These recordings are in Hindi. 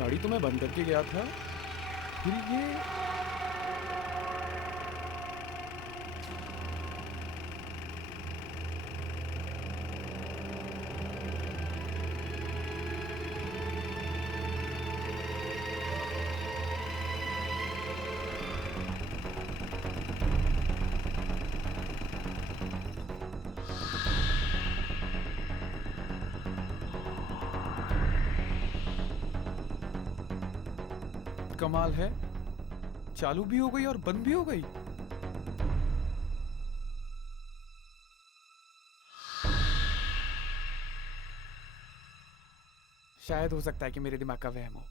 गाड़ी तो मैं बंद करके गया था, फिर ये कमाल है, चालू भी हो गई और बंद भी हो गई। शायद हो सकता है कि मेरे दिमाग का वहम हो।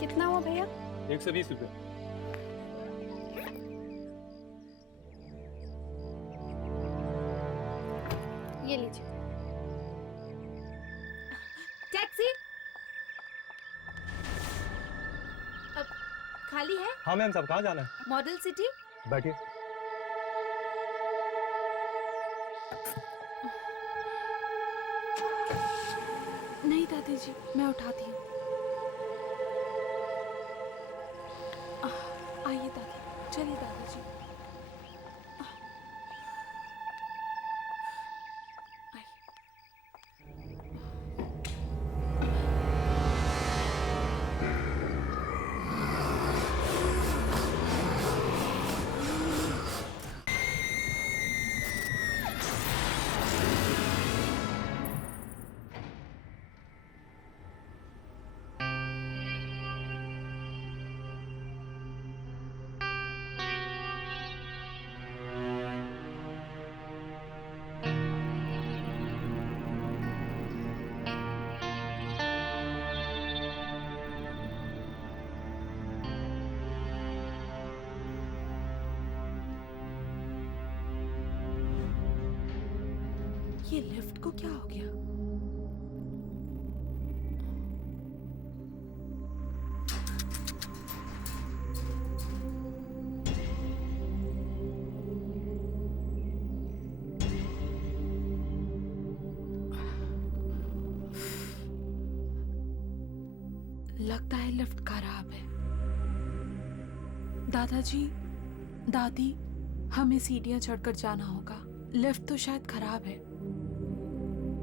कितना हुआ भैया? 120 रुपये। ये लीजिए। टैक्सी अब खाली है? हाँ मैम साहब, कहाँ जाना है? Model city. बैठिए। नहीं दादी जी, मैं उठाती हूँ। आइए दादी, चलिए दादी जी। ये लिफ्ट को क्या हो गया? लगता है लिफ्ट खराब है। दादाजी, दादी, हमें सीढ़ियां चढ़कर जाना होगा। लिफ्ट तो शायद खराब है।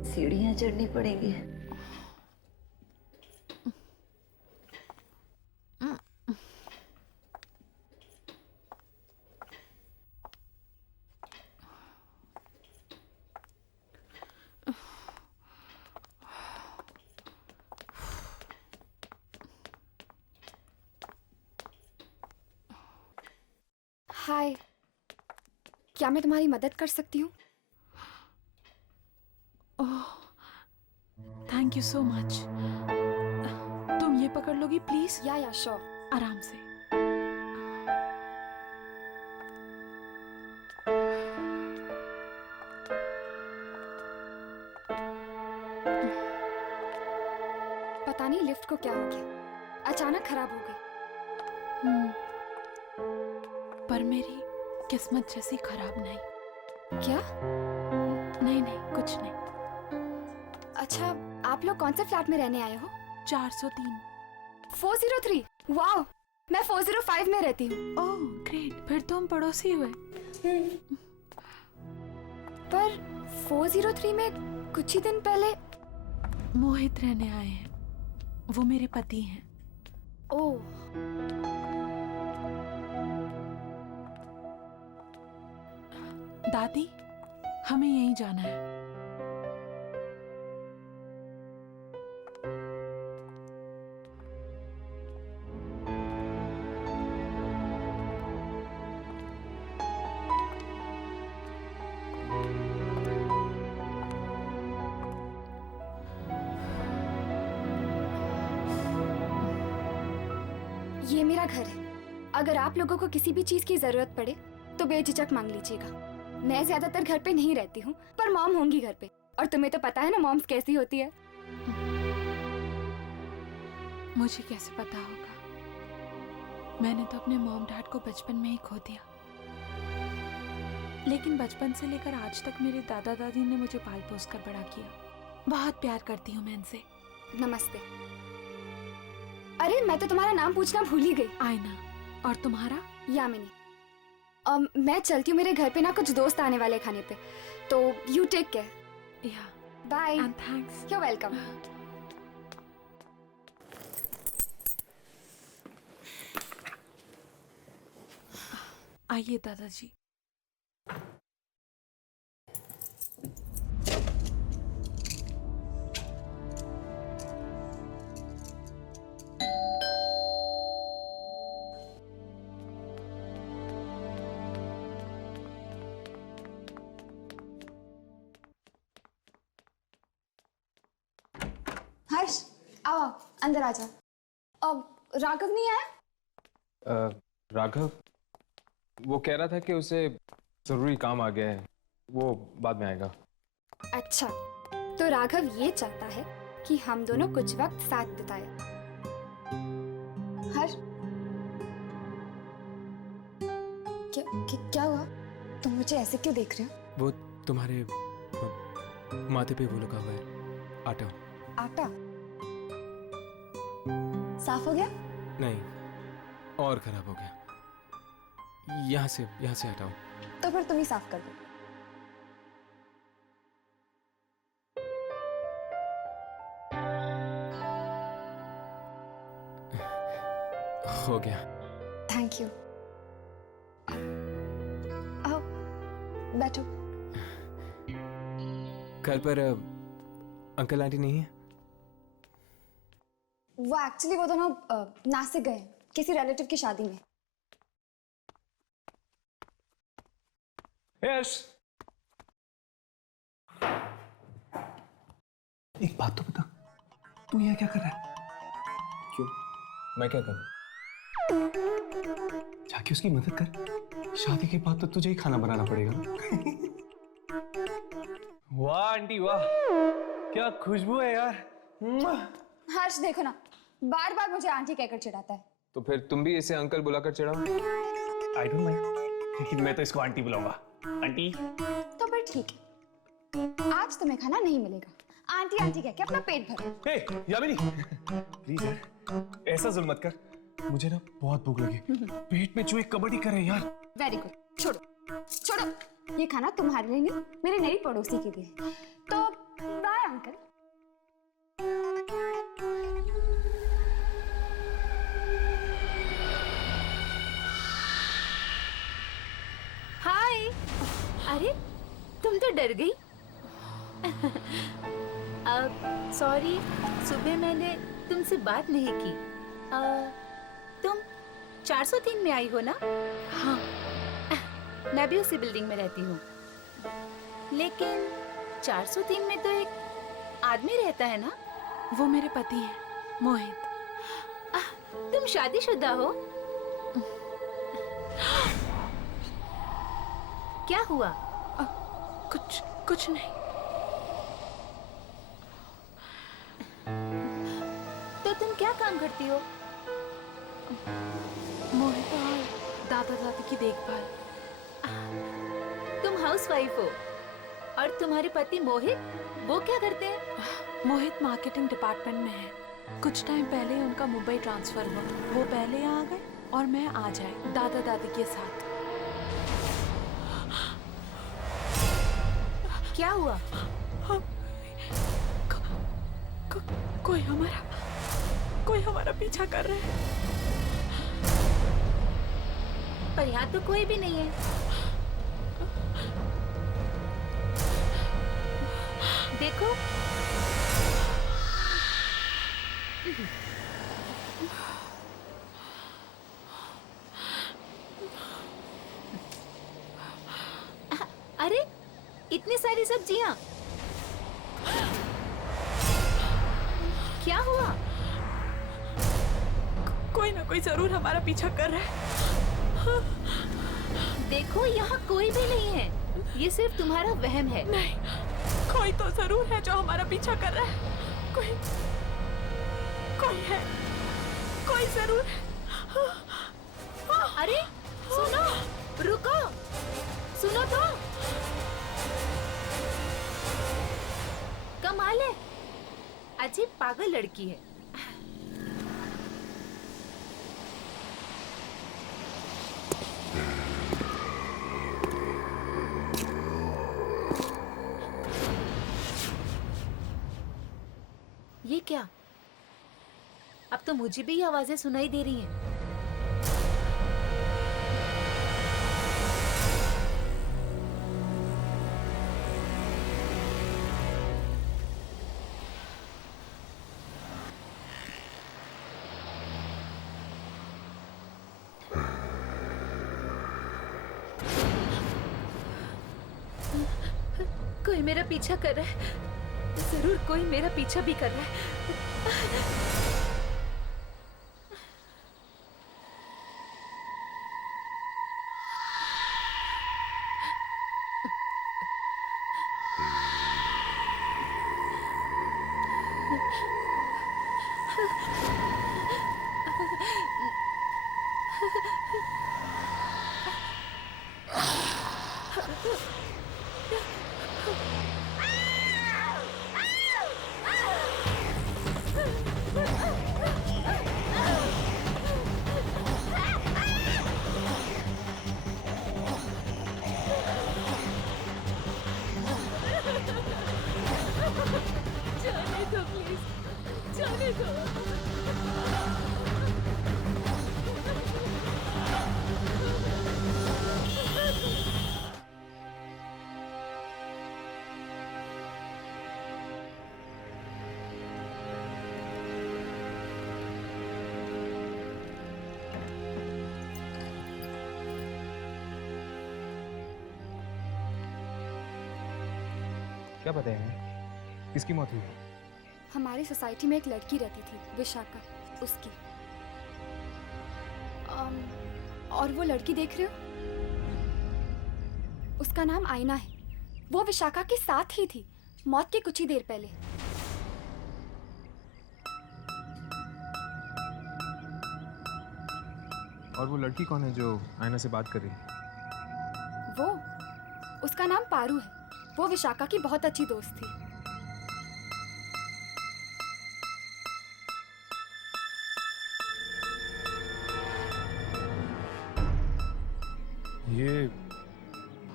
सीढ़ियाँ चढ़नी पड़ेंगी। हाय, क्या मैं तुम्हारी मदद कर सकती हूँ? ओह, थैंक यू सो मच। तुम ये पकड़ लोगी प्लीज? या श्योर। आराम से। पता नहीं लिफ्ट को क्या हो गया, अचानक खराब हो गई। पर मेरी किस्मत जैसी खराब नहीं। क्या? नहीं नहीं, कुछ नहीं। अच्छा, आप लोग कौन से फ्लैट में रहने आए हो? 403। 403। वाओ, मैं 405 में रहती हूँ। ओह ग्रेट, फिर तो हम पड़ोसी हुए। पर 403 में कुछ ही दिन पहले मोहित रहने आए हैं, वो मेरे पति हैं। ओह, दादी, हमें यहीं जाना है। ये मेरा घर है। अगर आप लोगों को किसी भी चीज की जरूरत पड़े तो बेझिझक मांग लीजिएगा। मैं ज्यादातर घर पे नहीं रहती हूँ, पर मॉम होंगी घर पे, और तुम्हें तो पता है ना मॉम्स कैसी होती है। मुझे कैसे पता होगा? मैंने तो अपने मॉम डैड को बचपन में ही खो दिया, लेकिन बचपन से लेकर आज तक मेरे दादा दादी ने मुझे पाल पोस कर बड़ा किया। बहुत प्यार करती हूँ मैं इनसे। नमस्ते। अरे, मैं तो तुम्हारा नाम पूछना भूल ही गई। आयना। और तुम्हारा? यामिनी। मैं चलती हूँ, मेरे घर पे ना कुछ दोस्त आने वाले खाने पे, तो you take care. Yeah, bye. And thanks. You welcome. आइए दादाजी। हर्ष, आओ अंदर आ जा। अब राघव नहीं आया? राघव, वो कह रहा था कि उसे जरूरी काम आ गया है, वो बाद में आएगा। अच्छा, तो राघव ये चाहता है कि हम दोनों कुछ वक्त साथ बिताए। हर्ष, क्या हुआ? तुम मुझे ऐसे क्यों देख रहे हो? वो तुम्हारे माथे पे वो लगा हुआ है आटा। आटा साफ हो गया? नहीं, और खराब हो गया। यहाँ से हटाओ। तो फिर तुम ही साफ कर दो। हो गया। Thank you. आओ, बैठो। घर पर अंकल आंटी नहीं है? वो एक्चुअली वो दोनों नासिक गए हैं किसी रिलेटिव की शादी में। यश, एक बात तो बता, तू यहाँ क्या कर रहा है? क्यों? मैं क्या करूं? जाके उसकी मदद कर। शादी के बाद तो तुझे ही खाना बनाना पड़ेगा ना। वाह आंटी वाह, क्या खुशबू है यार। हर्ष देखो ना, बार बार मुझे आंटी कहकर चिढ़ाता है। तो फिर तुम भी इसे अंकल बुलाकर चिढ़ाओ। आई डोंट माइंड, लेकिन मैं तो इसको आंटी बुलाऊंगा। आंटी। तो फिर ठीक है, आज तुम्हें खाना नहीं मिलेगा। आंटी आंटी कह के अपना पेट भरो। हे यामिनी, प्लीज यार ऐसा जुल्म मत कर, मुझे ना बहुत भूख लगी। पेट में चूहे कबड्डी कर रहे हैं यार। वेरी गुड, छोड़ो छोड़ो। ये खाना तुम्हारे लिए नहीं, मेरे नई पड़ोसी के लिए। तो बाय अंकल। हाय। अरे तुम तो डर गई। सॉरी, सुबह मैंने तुमसे बात नहीं की। तुम 403 में आई हो ना? हाँ। मैं भी उसी बिल्डिंग में रहती हूँ। लेकिन 403 में तो एक आदमी रहता है ना? वो मेरे पति हैं, मोहित। तुम शादीशुदा हो? क्या हुआ? कुछ नहीं। तो तुम क्या काम करती हो? मोहित और दादा दादी की देखभाल। तुम हाउसवाइफ हो और तुम्हारे पति मोहित, वो क्या करते हैं? मोहित मार्केटिंग डिपार्टमेंट में है। कुछ टाइम पहले ही उनका मुंबई ट्रांसफर हुआ। वो पहले आ गए और मैं आ जाए दादा दादी के साथ। क्या हुआ? कोई हमारा पीछा कर रहा है। पर यहाँ तो कोई भी नहीं है। देखो, अरे इतनी सारी सब्जियां, क्या हुआ? कोई ना कोई जरूर हमारा पीछा कर रहा है। देखो, यहाँ कोई भी नहीं है। ये सिर्फ तुम्हारा वहम है। नहीं, कोई तो जरूर है जो हमारा पीछा कर रहा है। कोई है, कोई जरूर है। अरे सुनो, रुको, सुनो तो। कमाल है, अजीब पागल लड़की है। ये क्या? अब तो मुझे भी ये आवाजें सुनाई दे रही हैं। कोई मेरा पीछा कर रहा है। जरूर कोई मेरा पीछा भी कर रहा है। जाने दो प्लीज, जाने दो। क्या पता है किसकी मौत हुई? हमारी सोसाइटी में एक लड़की रहती थी, विशाखा, उसकी। और वो लड़की देख रहे हो, उसका नाम आईना है। वो विशाखा के साथ ही थी मौत के कुछ ही देर पहले। और वो लड़की कौन है जो आयना से बात कर रही है? वो, उसका नाम पारू है। वो विशाखा की बहुत अच्छी दोस्त थी। ये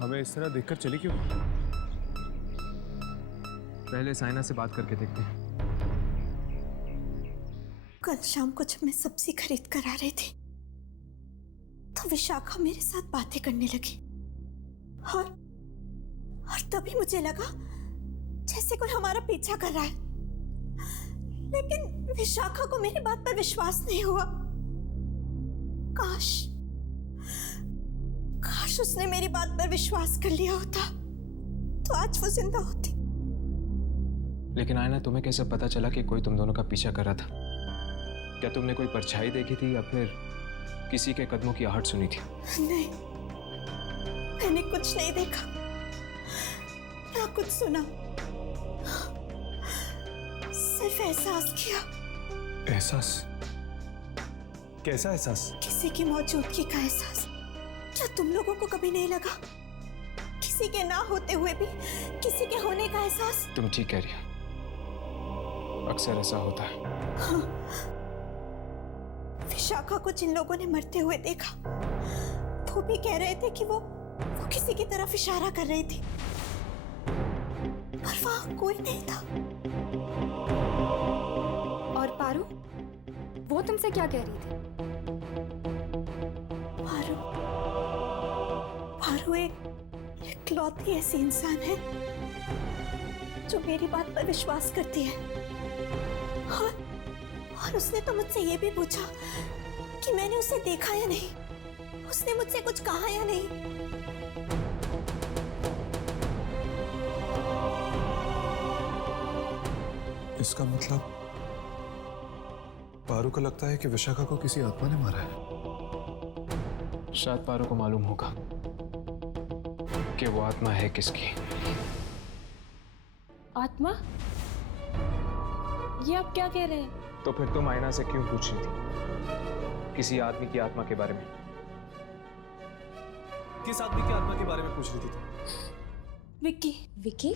हमें इस तरह देखकर चली क्यों? पहले साइना से बात करके देखते हैं। कल शाम को जब मैं सब्जी खरीद कर आ रही थी तो विशाखा मेरे साथ बातें करने लगी और तभी मुझे लगा जैसे कोई हमारा पीछा कर रहा है, लेकिन विशाखा को मेरी बात पर विश्वास नहीं हुआ। काश उसने मेरी बात पर विश्वास कर लिया होता तो आज वो जिंदा होती। लेकिन आयना, तुम्हें कैसे पता चला कि कोई तुम दोनों का पीछा कर रहा था? क्या तुमने कोई परछाई देखी थी या फिर किसी के कदमों की आहट सुनी थी? नहीं, मैंने कुछ नहीं देखा ना कुछ सुना, सिर्फ एहसास किया। एहसास? कैसा एहसास? किसी की मौजूदगी का एहसास। क्या तुम लोगों को कभी नहीं लगा? किसी के ना होते हुए भी किसी के होने का एहसास। तुम ठीक कह रही हो, अक्सर ऐसा होता है। हाँ। विशाखा को जिन लोगों ने मरते हुए देखा वो भी कह रहे थे कि वो किसी की तरफ इशारा कर रही थी, पर वहां कोई नहीं था। और पारू, वो तुमसे क्या कह रही थी? पारू एक इकलौती ऐसी इंसान है जो मेरी बात पर विश्वास करती है, और उसने तो मुझसे ये भी पूछा कि मैंने उसे देखा या नहीं, उसने मुझसे कुछ कहा या नहीं। इसका मतलब पारू को लगता है कि विशाखा को किसी आत्मा ने मारा है। शायद पारू को मालूम होगा कि वो आत्मा है किसकी। आत्मा? ये आप क्या कह रहे हैं? तो फिर तुम आयना से क्यों पूछ रही थी किसी आदमी की आत्मा के बारे में? किस आदमी की आत्मा के बारे में पूछ रही थी तुम? विक्की। विक्की?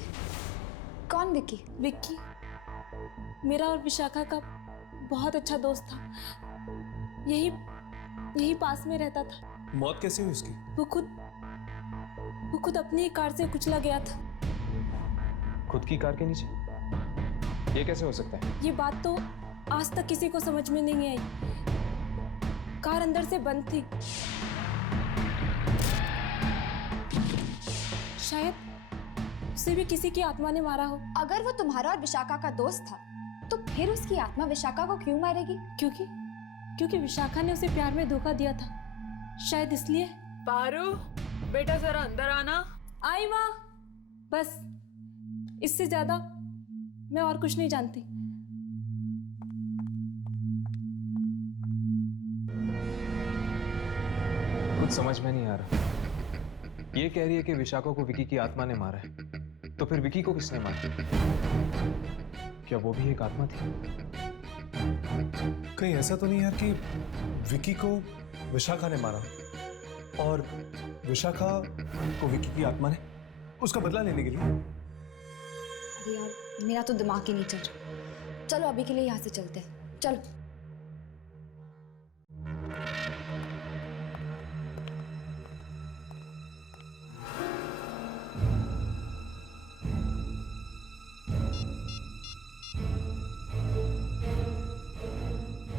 कौन विक्की? विक्की मेरा और विशाखा का बहुत अच्छा दोस्त था, यही पास में रहता था। मौत कैसे हुई उसकी? वो खुद अपनी ही कार से कुचला गया था। खुद की कार के नीचे? ये कैसे हो सकता है? ये बात तो आज तक किसी को समझ में नहीं आई। कार अंदर से बंद थी। शायद उसे भी किसी की आत्मा ने मारा हो। अगर वो तुम्हारा और विशाखा का दोस्त था तो फिर उसकी आत्मा विशाखा को क्यों मारेगी? क्योंकि विशाखा ने उसे प्यार में धोखा दिया था, शायद इसलिए। पारू, बेटा जरा अंदर आना। आई माँ। बस इससे ज्यादा मैं और कुछ नहीं जानती। कुछ समझ में नहीं आ रहा। ये कह रही है कि विशाखा को विकी की आत्मा ने मारा है, तो फिर विकी को किसने मारा? क्या वो भी एक आत्मा थी? कहीं ऐसा तो नहीं यार कि विकी को विशाखा ने मारा और विशाखा को विकी की आत्मा ने उसका बदला लेने के लिए? अरे यार, मेरा तो दिमाग ही नहीं चल रहा। चलो अभी के लिए यहाँ से चलते हैं, चलो।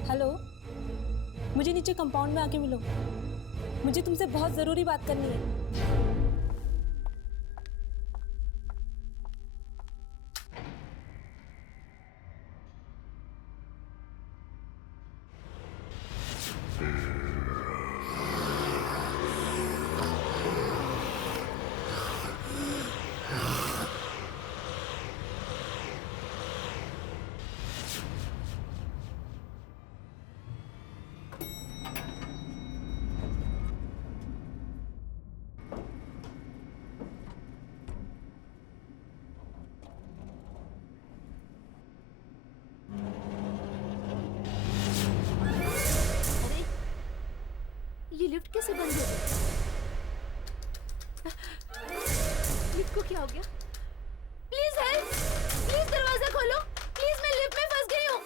हेलो, मुझे नीचे कंपाउंड में आके मिलो। मुझे तुमसे बहुत जरूरी बात करनी है। ये लिफ्ट कैसे बंद हो गई? लिफ्ट को क्या हो गया? Please help! प्लीज दरवाजा खोलो! प्लीज मैं लिफ्ट में फंस गई हूँ!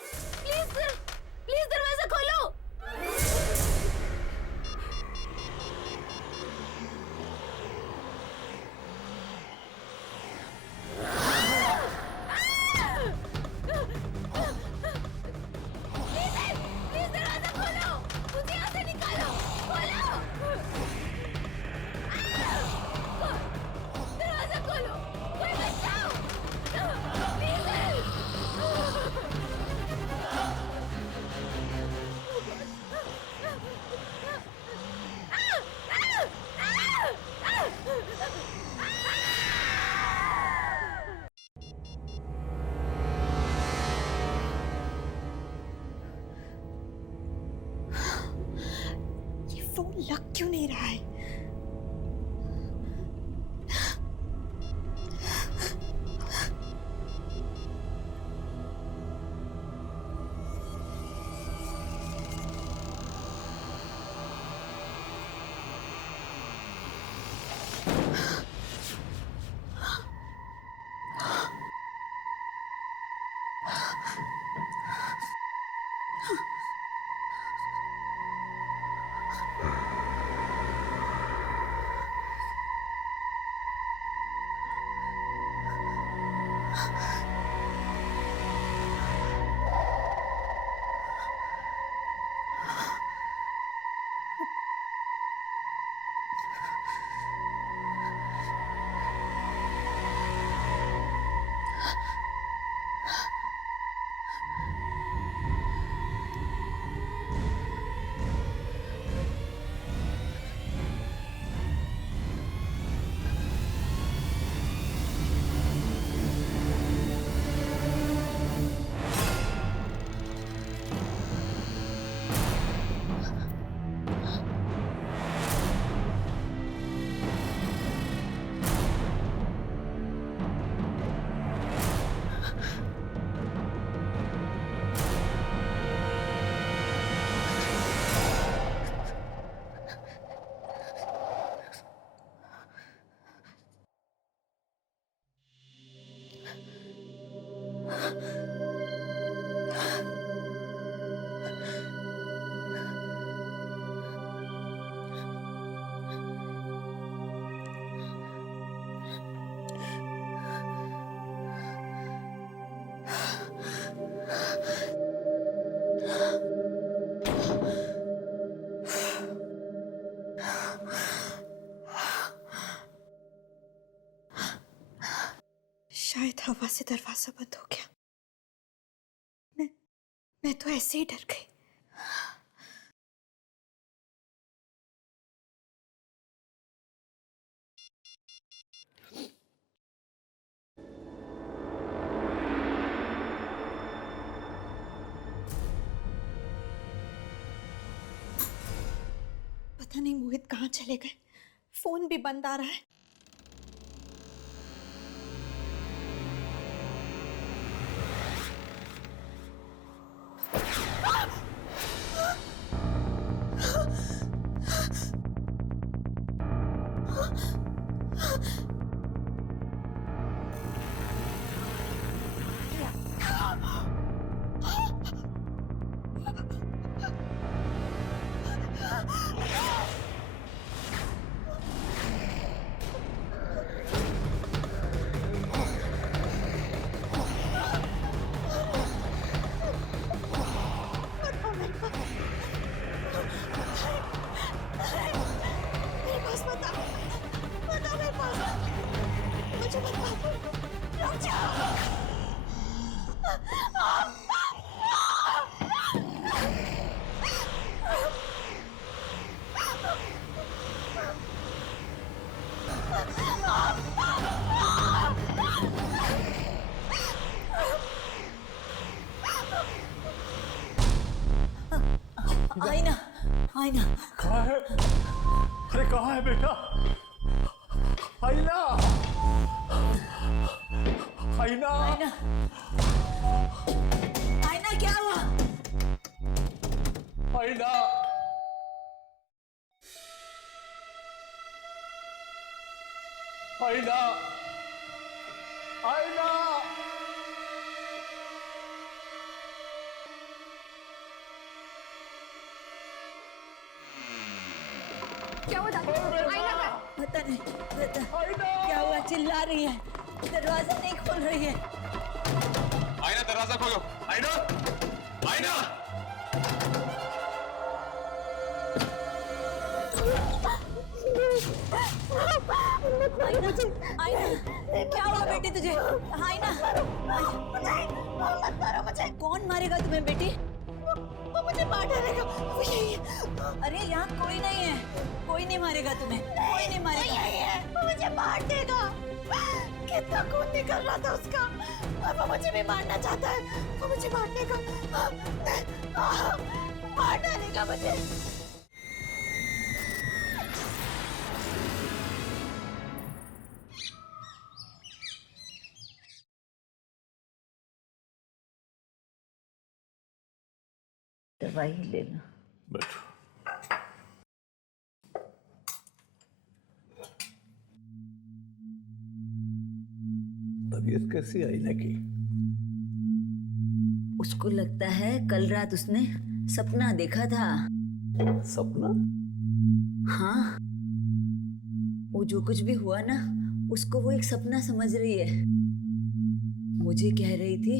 प्लीज दरवाजा खोलो! नहीं रहा है। शायद हवा से दरवाजा बंद हो गया। मैं तो ऐसे ही डर गई। पता नहीं मोहित कहाँ चले गए। फोन भी बंद आ रहा है। आईना, आईना कहाँ है? अरे कहाँ है बेटा? आईना, आईना, आईना, आईना क्या हुआ? आईना, आईना, आईना। क्या हुआ दादी? आईना का? पता नहीं, क्या हुआ? चिल्ला रही है, दरवाजा नहीं खोल रही है। आईना दरवाजा खोलो। आईना, आईना। आईना, आईना, क्या हुआ बेटी तुझे? आईना, मत मारो मुझे। कौन मारेगा तुम्हें बेटी? वो मुझे मार डालेगा। वो यही है। अरे यहाँ कोई नहीं है, कोई नहीं मारेगा तुम्हें, कोई नहीं मारेगा। यही है, वो मुझे मार देगा। कितना खून निकल रहा था उसका, और वो मुझे भी मारना चाहता है। वो मुझे मारने का, मार डालेगा मुझे। दवाई ले लो। बैठो। तबीयत कैसी आई ना की? उसको लगता है कल रात उसने सपना देखा था। सपना? हाँ, वो जो कुछ भी हुआ ना, उसको वो एक सपना समझ रही है। मुझे कह रही थी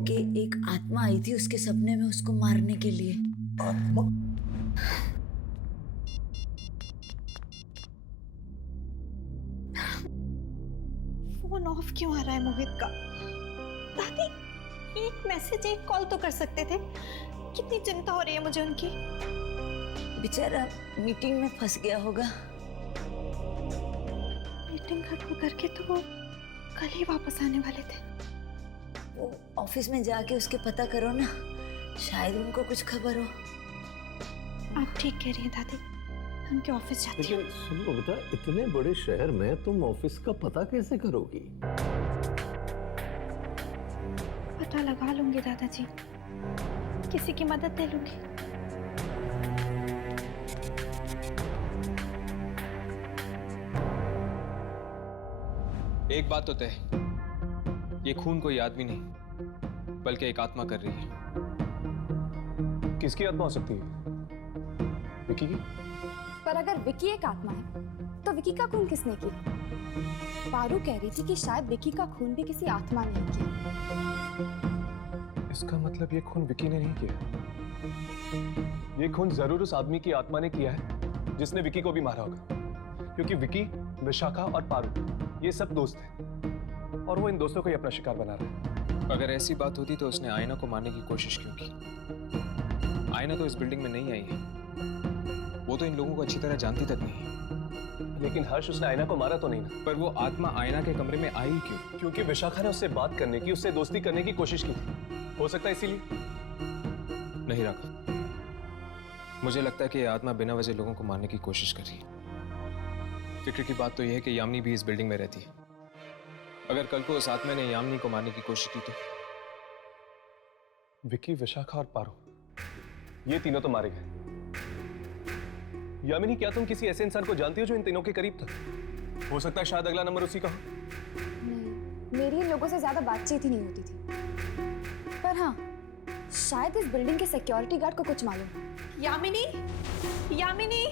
कि एक आत्मा आई थी उसके सपने में उसको मारने के लिए। आत्मा? फोन ऑफ क्यों आ रहा है मोहित का? दादी, एक मैसेज, एक कॉल तो कर सकते थे। कितनी चिंता हो रही है मुझे उनकी। बेचारा मीटिंग में फंस गया होगा। मीटिंग खत्म करके तो वो कल ही वापस आने वाले थे। वो ऑफिस में जाके उसके पता करो ना, शायद उनको कुछ खबर हो। आप ठीक कह रही हैं दादी, उनके ऑफिस जाती हूँ। लेकिन सुनो बेटा, इतने बड़े शहर में तुम ऑफिस का पता कैसे करोगी? पता लगा लूंगी दादाजी, किसी की मदद ले लूंगी। एक बात तो तय, ये खून कोई आदमी नहीं बल्कि एक आत्मा कर रही है। किसकी आत्मा हो सकती है? विकी की? पर अगर विकी एक आत्मा है तो विकी का खून किसने किया? पारू कह रही थी कि शायद विकी का खून भी किसी आत्मा ने किया। इसका मतलब ये खून विकी ने नहीं किया। ये खून जरूर उस आदमी की आत्मा ने किया है जिसने विकी को भी मारा होगा, क्योंकि विकी, विशाखा और पारू ये सब दोस्त हैं और वो इन दोस्तों को ही अपना शिकार बना रहा है। अगर ऐसी बात होती तो उसने आयना को मारने की कोशिश क्यों की? आयना तो इस बिल्डिंग में नहीं आई है, वो तो इन लोगों को अच्छी तरह जानती तक नहीं है। लेकिन हर्ष, उसने आयना को मारा तो नहीं ना? पर वो आत्मा आयना के कमरे में आई क्यों? क्योंकि विशाखा ने उससे बात करने की, उससे दोस्ती करने की कोशिश की थी। हो सकता है इसीलिए। नहीं राघव, मुझे लगता है कि ये आत्मा बिना वजह लोगों को मारने की कोशिश कर रही है। फिक्र की बात तो यह है कि यामिनी भी इस बिल्डिंग में रहती है। अगर कल को उस आत्मा ने यामिनी को मारने की कोशिश की तो? विकी, विशाखा और पारू, ये तीनों तो मारे गए। यामिनी, क्या तुम किसी ऐसे इंसान को जानती हो जो इन तीनों के करीब था? हो सकता है शायद अगला नंबर उसी का हो। नहीं, मेरी इन लोगों से ज्यादा बातचीत ही नहीं होती थी। पर हाँ, शायद इस बिल्डिंग के सिक्योरिटी गार्ड को कुछ मालूम है। यामिनी, यामिनी।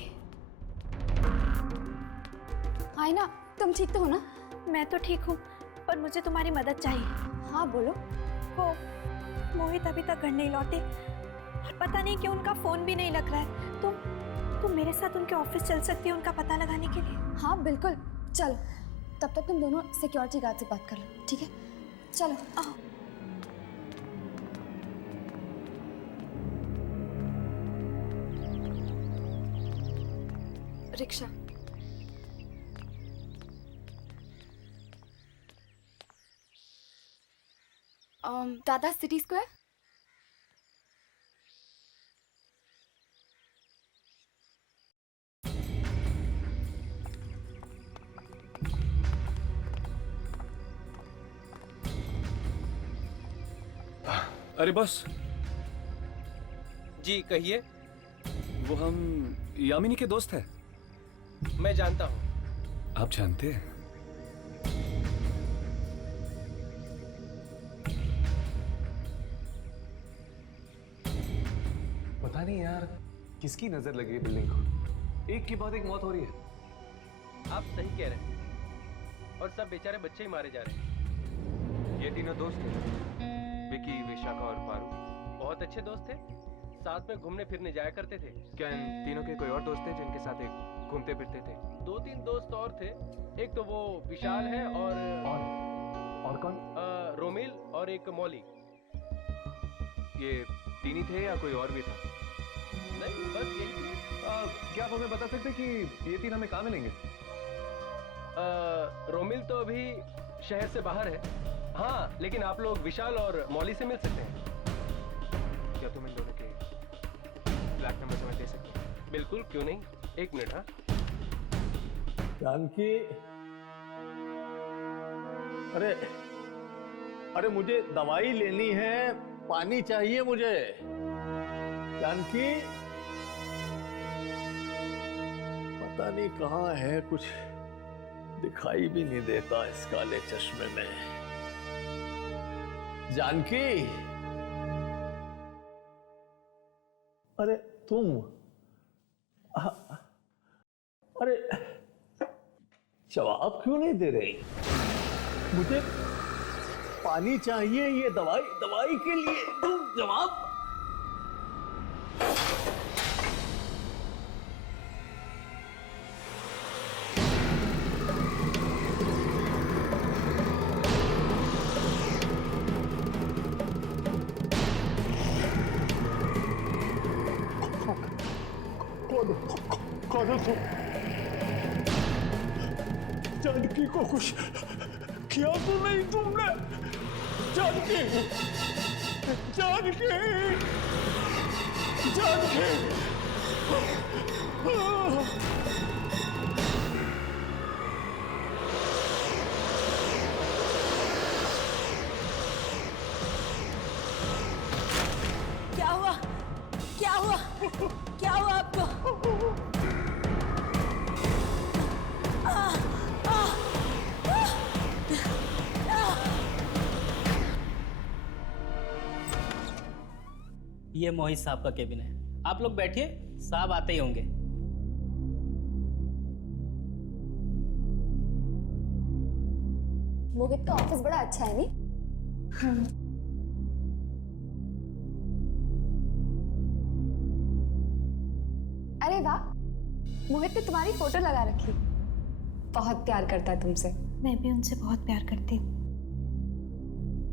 आयना, तुम ठीक तो हो ना? मैं तो ठीक हूँ, पर मुझे तुम्हारी मदद चाहिए। हाँ बोलो। वो मोहित अभी तक घर नहीं लौटे और पता नहीं क्यों उनका फोन भी नहीं लग रहा है। तुम मेरे साथ उनके ऑफिस चल सकती हो उनका पता लगाने के लिए? हाँ बिल्कुल, चलो। तब तक तुम दोनों सिक्योरिटी गार्ड से बात कर लो, ठीक है? चलो आओ। रिक्शा। दादा, सिटी स्क्वायर। अरे बॉस जी कहिए। वो हम यामिनी के दोस्त हैं। मैं जानता हूँ। आप जानते हैं? पता नहीं यार, किसकी नजर लगी है बिल्डिंग को। एक के बाद एक मौत हो रही है। आप सही कह रहे हैं, और सब बेचारे बच्चे ही मारे जा रहे हैं। ये तीनों दोस्त थे, विकी, विशाखा और पारू। बहुत अच्छे दोस्त थे, साथ में घूमने फिरने जाया करते थे। क्या इन तीनों के कोई और दोस्त थे जिनके साथ एक घूमते फिरते थे? 2-3 दोस्त और थे। एक तो वो विशाल है और कौन? रोमिल और एक मौली। ये तीन ही थे या कोई और भी था? नहीं, बस यही थे। क्या आप हमें बता सकते हैं कि ये तीन हमें कहाँ मिलेंगे? रोमिल तो अभी शहर से बाहर है। हाँ, लेकिन आप लोग विशाल और मौली से मिल सकते हैं। क्या तुम इन दोनों के फ्लैट नंबर हमें दे सकते हो? बिल्कुल, क्यों नहीं। एक मिनट। हाँ जानकी, अरे मुझे दवाई लेनी है, पानी चाहिए मुझे। जानकी, पता नहीं कहाँ है, कुछ दिखाई भी नहीं देता इस काले चश्मे में। जानकी, अरे तुम, अरे जवाब क्यों नहीं दे रही? मुझे पानी चाहिए, ये दवाई के लिए, तुम जवाब। कौन हो तुम? जानकी को कुछ किया तो नहीं तुमने? जानकी, जानकी, जानकी, क्या हुआ? क्या हुआ? क्या हुआ आपको? ये मोहित साहब का केबिन है, आप लोग बैठिए, साहब आते ही होंगे। मोहित का ऑफिस बड़ा अच्छा है नहीं? अरे वाह, मोहित ने तुम्हारी फोटो लगा रखी। बहुत प्यार करता है तुमसे। मैं भी उनसे बहुत प्यार करती हूँ।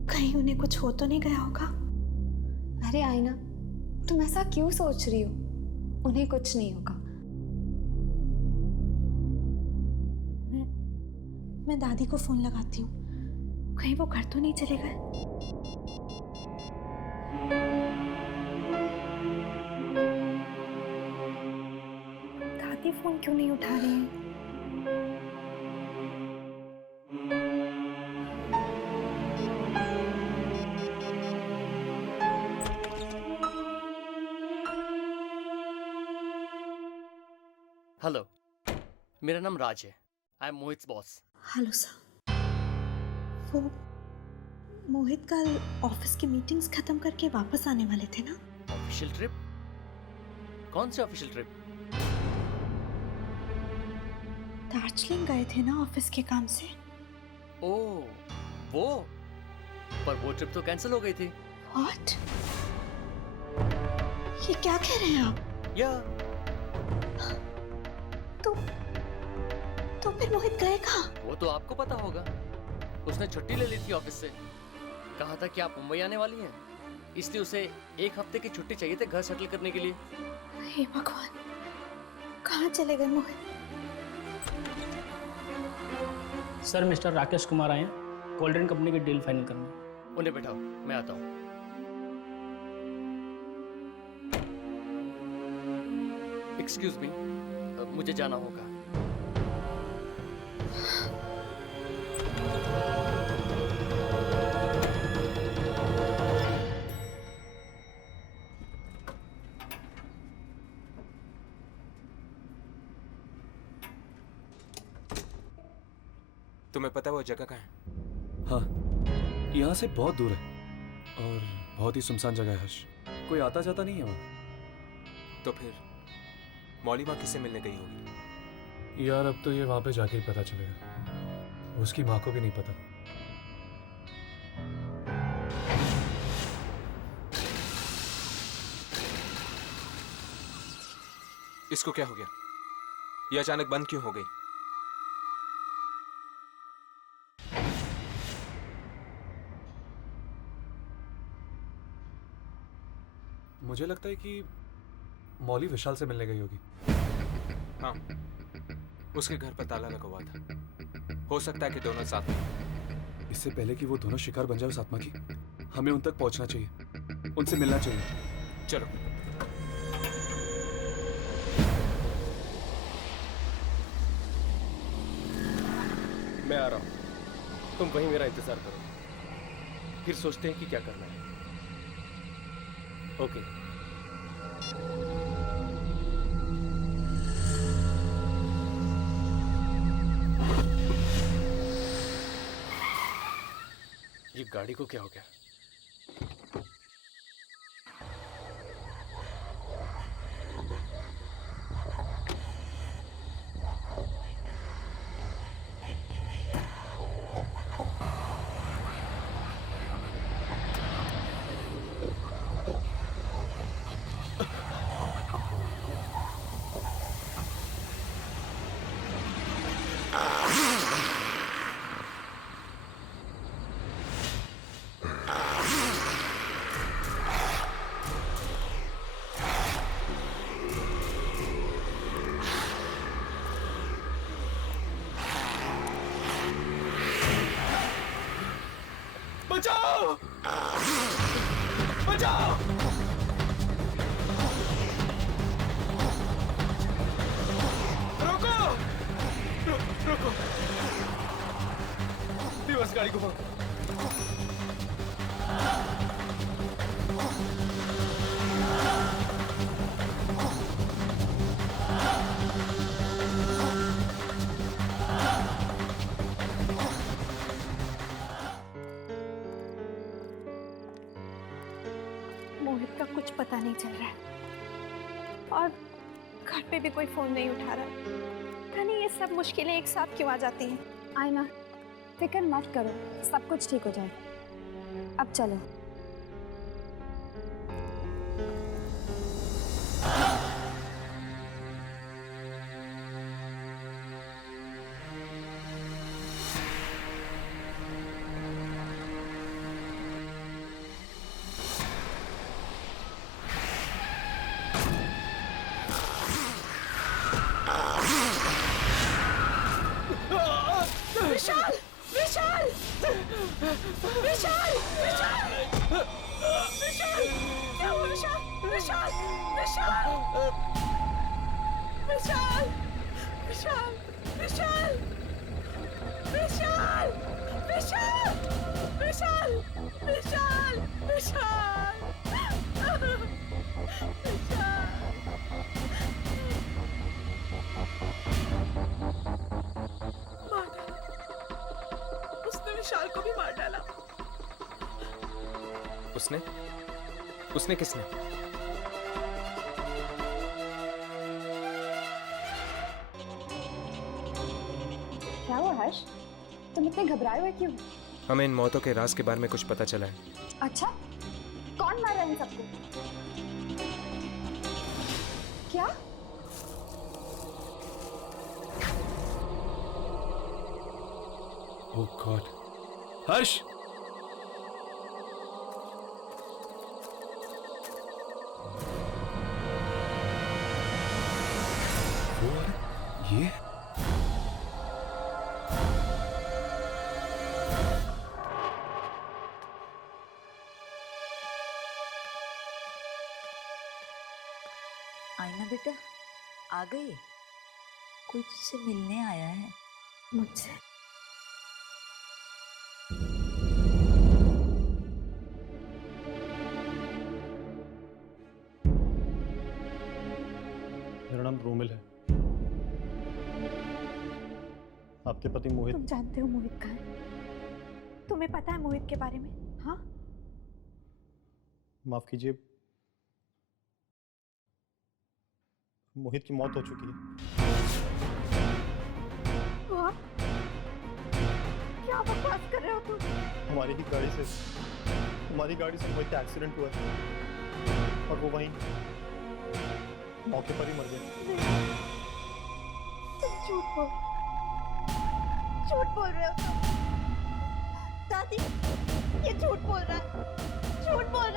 कहीं उन्हें कुछ हो तो नहीं गया होगा? अरे आईना, तुम ऐसा क्यों सोच रही हो? उन्हें कुछ नहीं होगा। मैं दादी को फोन लगाती हूँ, कहीं वो घर तो नहीं चले गए। दादी फोन क्यों नहीं उठा रही है? हेलो, मेरा नाम राज है। I am Mohit boss. Hello sir. वो मोहित कल ऑफिस की मीटिंग्स खत्म करके वापस आने वाले थे ना? Official trip? कौन सी ऑफिशियल ट्रिप? दार्जिलिंग गए थे ना ऑफिस के काम से। ओह, वो? पर वो ट्रिप तो कैंसिल हो गई थी। व्हाट? ये क्या कह रहे हैं आप? या तो फिर मोहित गए कहाँ? वो तो आपको पता होगा। उसने छुट्टी ले ली थी ऑफिस से। कहा था कि आप मुंबई आने वाली हैं, इसलिए उसे 1 हफ्ते की छुट्टी चाहिए थी घर सेटल करने के लिए। हे भगवान, कहाँ चले गए मोहित? सर, मिस्टर राकेश कुमार आए हैं कोल्ड ड्रिंक कंपनी की डील फाइनल करने। उन्हें बैठाओ, मैं आता हूँ। एक्सक्यूज मी, मुझे जाना होगा। तुम्हें पता है वो जगह कहाँ है? हाँ, यहाँ से बहुत दूर है और बहुत ही सुनसान जगह है हर्ष। कोई आता जाता नहीं है वहाँ। तो फिर मौली माँ किससे मिलने गई होगी? यार अब तो ये वहाँ पे जाके ही पता चलेगा। उसकी माँ को भी नहीं पता। इसको क्या हो गया? ये अचानक बंद क्यों हो गई? मुझे लगता है कि मौली विशाल से मिलने गई होगी। हाँ, उसके घर पर ताला लगा हुआ था। हो सकता है कि दोनों साथ में। इससे पहले कि वो दोनों शिकार बन जाए उस आत्मा की, हमें उन तक पहुंचना चाहिए, उनसे मिलना चाहिए। चलो। मैं आ रहा हूं, तुम वहीं मेरा इंतजार करो, फिर सोचते हैं कि क्या करना है। ओके। ये गाड़ी को क्या हो गया? बचाओ! बचाओ! रोको! रोको! रिवर्स गाड़ी को पकड़ो। मोहित का कुछ पता नहीं चल रहा है और घर पे भी कोई फोन नहीं उठा रहा। पता नहीं ये सब मुश्किलें एक साथ क्यों आ जाती हैं। आयना, फिक्र मत करो, सब कुछ ठीक हो जाएगा। अब चलो। विशाल! विशाल! विशाल! विशाल! विशाल! क्या हुआ विशाल? विशाल! विशाल! विशाल! विशाल! विशाल! विशाल! विशाल! विशाल! विशाल! विशाल! उसने विशाल को भी मार डाला। उसने? उसने किसने? क्या हुआ हर्ष? तुम इतने घबराए हुए क्यों? हमें इन मौतों के राज के बारे में कुछ पता चला है। अच्छा, कौन मार रहा है इन सबको? क्या? ओह गॉड! हर्ष! ये? आईना बेटा, आ गई? कोई तुझसे मिलने आया है। मुझसे? मेरा नाम रोमिल है। आपके पति मोहित। तुम जानते हो मोहित कहाँ है? तुम्हें पता है मोहित के बारे में? हाँ? माफ कीजिए, मोहित की मौत हो चुकी है। आप? क्या बकवास कर रहे हो तुम? हमारी गाड़ी से मोहित का एक्सीडेंट हुआ है और वो वहीं मौके पर ही मर गए। तुम झूठ बोल रहे हो तुम। दादी, ये झूठ बोल रहा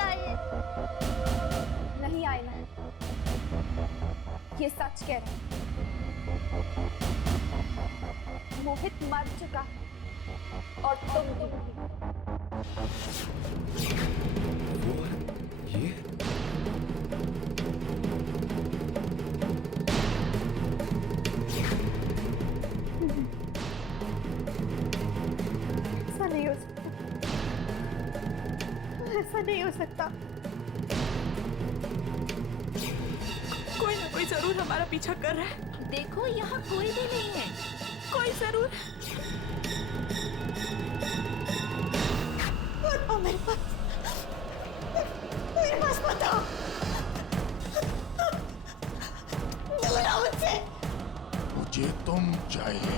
है ये। नहीं आयना, ये सच कह रहा है। मोहित मर चुका और तुम भी। ये? ऐसा नहीं हो सकता। ऐसा नहीं हो सकता। कोई जरूर हमारा पीछा कर रहा है। देखो यहाँ कोई भी नहीं है। कोई जरूर। बताओ मेरे पास बताओ। दूर मुझसे। मुझे तुम चाहिए।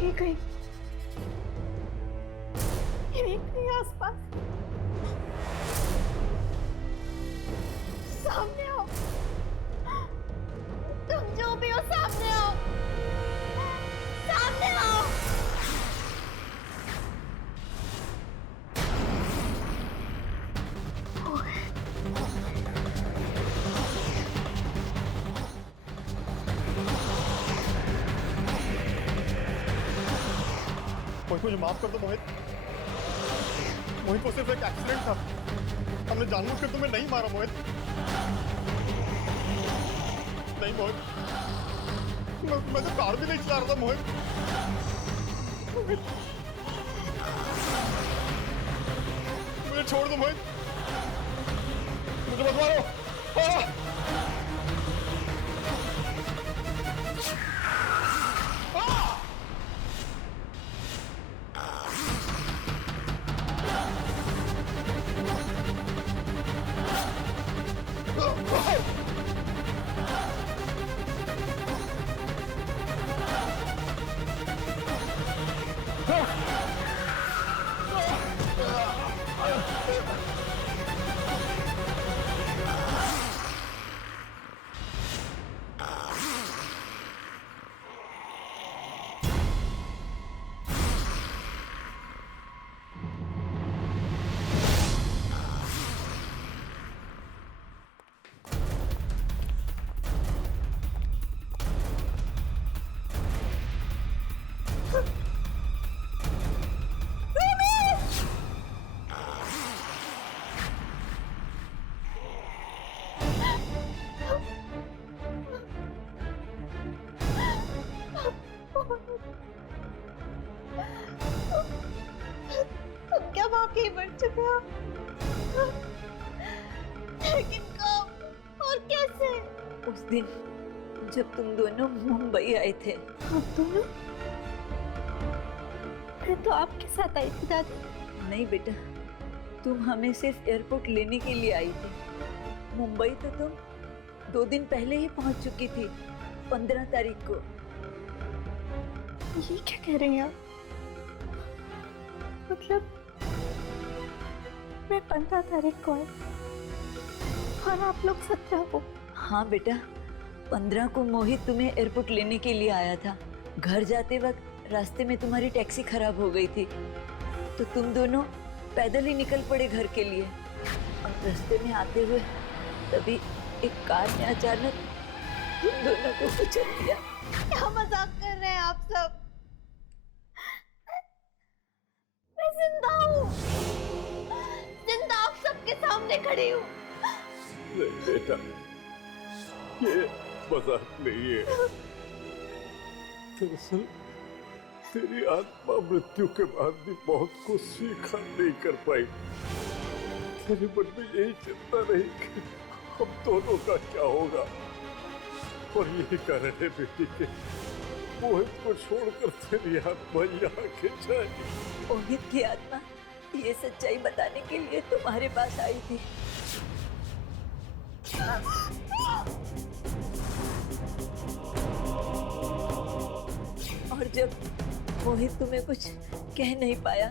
ये कहीं आसपास। सामने आओ। तुम जो भी हो सामने आओ। सामने आओ। मोहित मुझे माफ कर दो मोहित। मोहित वो सिर्फ एक एक्सीडेंट था। हमने जानबूझकर तुम्हें नहीं मारा मोहित। नहीं मोहित, मैं तो कार भी नहीं चला रहा था मोहित। मुझे छोड़ दो मोहित, मुझे मत मारो। तुम क्या वाकई मर चुके हो? लेकिन कब और कैसे? उस दिन जब तुम दोनों मुंबई आए थे। आप दोनों? मैं तो आपके साथ आई थी दादी। नहीं बेटा, तुम हमें सिर्फ एयरपोर्ट लेने के लिए आई थी। मुंबई तो तुम 2 दिन पहले ही पहुंच चुकी थी, 15 तारीख को। ये क्या कह रही हैं आप? मतलब मैं 15 तारीख को आई और आप लोग 17 को? हाँ बेटा, 15 को मोहित तुम्हें एयरपोर्ट लेने के लिए आया था। घर जाते वक्त रास्ते में तुम्हारी टैक्सी खराब हो गई थी, तो तुम दोनों पैदल ही निकल पड़े घर के लिए। और रास्ते में आते हुए तभी एक कार ने अचानक तुम दोनों को कुचल दिया। क्या मजाक कर रहे हैं आप सब? मैं जिंदा हूँ, जिंदा आप सबके सामने खड़ी हूँ। नहीं बेटा, ये मजाक नहीं है। दरअसल तेरी आत्मा मृत्यु के बाद भी बहुत कुछ स्वीकार नहीं कर पाई। तेरे मन में यही चिंता रही कि हम दोनों का क्या होगा, और यही कारण है बेटी के मोहित को छोड़कर तेरी आत्मा यहाँ खिंच आई। मोहित की आत्मा ये सच्चाई बताने के लिए तुम्हारे पास आई थी। और जब मोहित तुम्हें कुछ कह नहीं पाया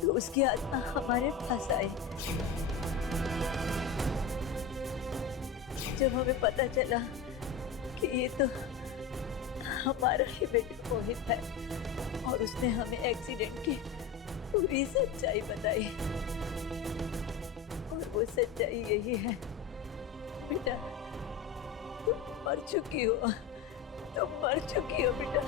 तो उसकी आत्मा हमारे पास आई। जब हमें पता चला कि ये तो हमारा ही बेटा मोहित है और उसने हमें एक्सीडेंट की पूरी सच्चाई बताई, और वो सच्चाई यही है बेटा, तुम मर चुकी हो, तुम मर चुकी हो बेटा।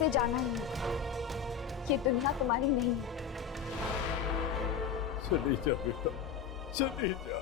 से जाना ही है। ये दुनिया तुम्हारी नहीं है। चली जा बेटा, चली जा।